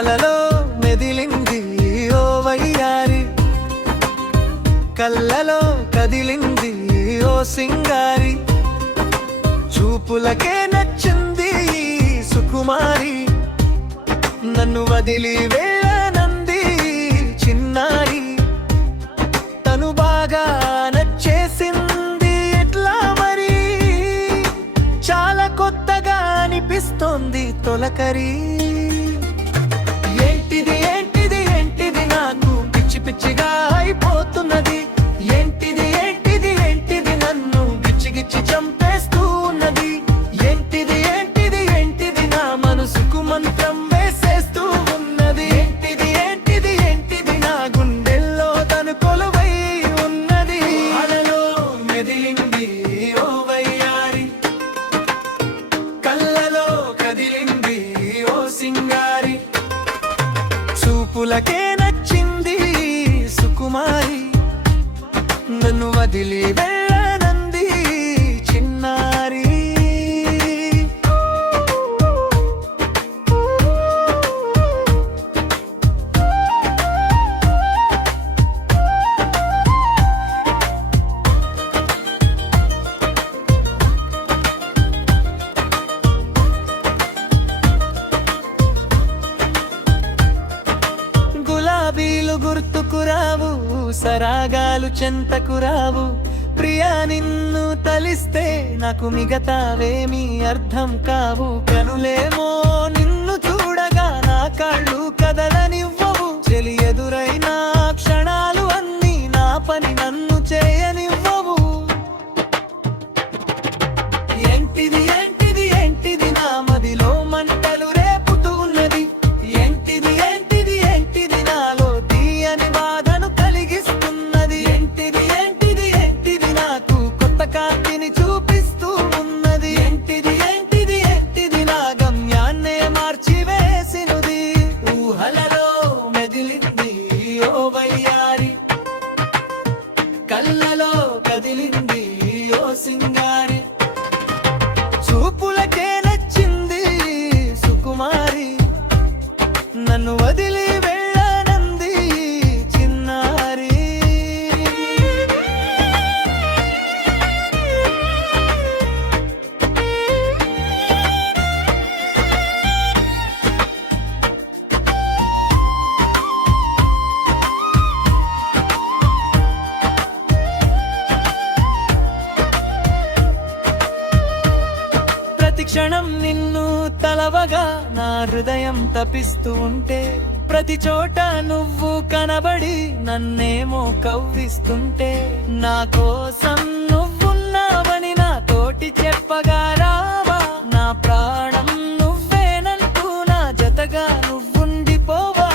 ఊహలలో మెదిలింది ఓ వయ్యారి, కళ్ళలో కదిలింది ఓ సింగారి, చూపులకే నచ్చింది సుకుమారి, నన్ను వదిలి వెళ్ళనంది చిన్నారి, తను బాగా నచ్చేసింది ఎట్లా మరి, చాలా కొత్తగా అనిపిస్తోంది తొలకరి. ఏంటిది ఏంటిది ఏంటిది నాకు పిచ్చి పిచ్చిగా అయిపోతున్నది, ఏంటిది ఏంటిది ఏంటిది నన్ను గిచ్చి గిచ్చి చంపేస్తూ ఉన్నది, ఏంటిది ఏంటిది ఏంటిది నా మనసుకు మంత్రం వేసేస్తూ ఉన్నది, ఏంటిది ఏంటిది ఏంటిది నా గుండెల్లో తను కొలువై ఉన్నది. అలలో మెదిలింది ఓ వయ్యారి, కళ్ళలో కదిలింది ఓ సింగారి, చూపులకే నచ్చింది సుకుమారి, నన్ను వదిలి వెళ్ళనంది చిన్నారి. గులాబీలు గుర్తుకురావు, సరాగాలు చెంతకురావు, ప్రియా నిన్ను తలిస్తే నాకు మిగతావేమీ అర్థం కావు, కనులేమో నిన్ను చూడగా నా కాళ్ళు కదలనివ్వవు, చెలి ఎదురైన క్షణాలు అన్నీ నా పని నన్ను చేయనివ్వవు. ఏంటిది ఏంటిది ఏంటిది నా మదిలో మంటలు రేపుతూ ఉన్నది, ఏంటిది ఏంటిది ఏంటిది నాలో తీయని బాధను కలిగిస్తున్నది, ఏంటిది ఏంటిది ఏంటిది నాకు కొత్త కాంతిని చూపిస్తూ ఉన్నది, ఏంటిది ఏంటిది ఏంటిది నా గమ్యాన్నే మార్చివేసినది. ఊహలలో మెదిలింది ఓ వయ్యారి, కళ్ళలో కదిలింది ఓ సింగారి, చూపులకే నచ్చింది సుకుమారి, నన్ను వదిలి వెళ్ళనంది చిన్నారి. ప్రతి క్షణం నిన్ను తలవగా నా హృదయం తపిస్తూ ఉంటే, ప్రతి చోట నువ్వు కనబడి నన్నేమో కవ్విస్తుంటే, నా కోసం నువ్వున్నావని నా తోటి చెప్పగా రావా, నా ప్రాణం నువ్వేనంటూ నా జతగా నువ్వుండిపోవా.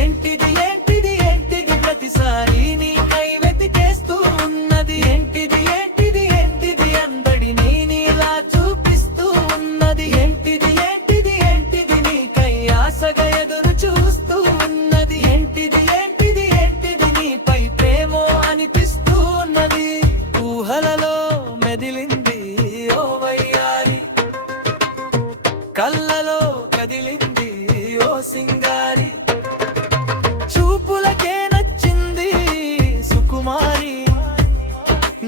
ఏంటిది ఏంటిది ఏంటిది ప్రతిసారి నీకై వెతికేస్తూ ఉన్నది, ఏంటిది ఏంటిది ఏంటిది అందడిని నీలా చూపిస్తూ ఉన్నది, ఏంటిది ఏంటిది ఏంటిది నీకై ఆశగా ఎదురు చూస్తూ ఉన్నది, ఏంటిది ఏంటిది ఏంటిది నీపై ప్రేమో అనిపిస్తూ ఉన్నది. ఊహలలో మెదిలింది ఓ వయ్యారి, కళ్ళలో కదిలింది ఓ సింగారి, చూపులకే నచ్చింది సుకుమారి,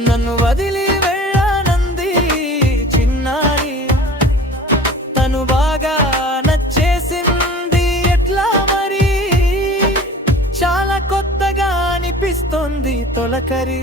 నన్ను వదిలి వెళ్ళనంది చిన్నారి, తను బాగా నచ్చేసింది ఎట్లా మరి, చాలా కొత్తగా అనిపిస్తోంది తొలకరి.